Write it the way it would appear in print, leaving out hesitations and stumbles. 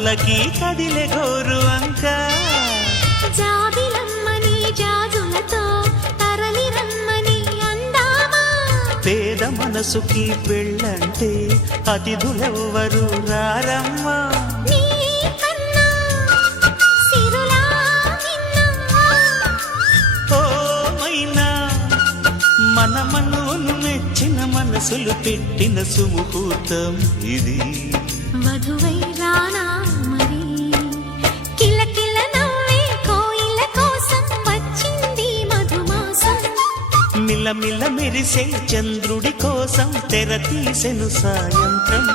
పలకి కదిలే గోరు అంక జాబిలమ్మని జాజులతో తరలి రమ్మని అందామా పేద మనసుకి పెళ్ళంటే అతిథులెవ్వరు రారమ్మా మన మనువును మెచ్చిన మనసులు పెట్టిన సుముహూర్తం ఇది వధువై రానా మరి కిలకిల నవ్వే కోయిల కోసం వచ్చింది మధుమాసం మిలమిల మెరిసే చంద్రుడి కోసం తెర తీసెను సాయంత్రం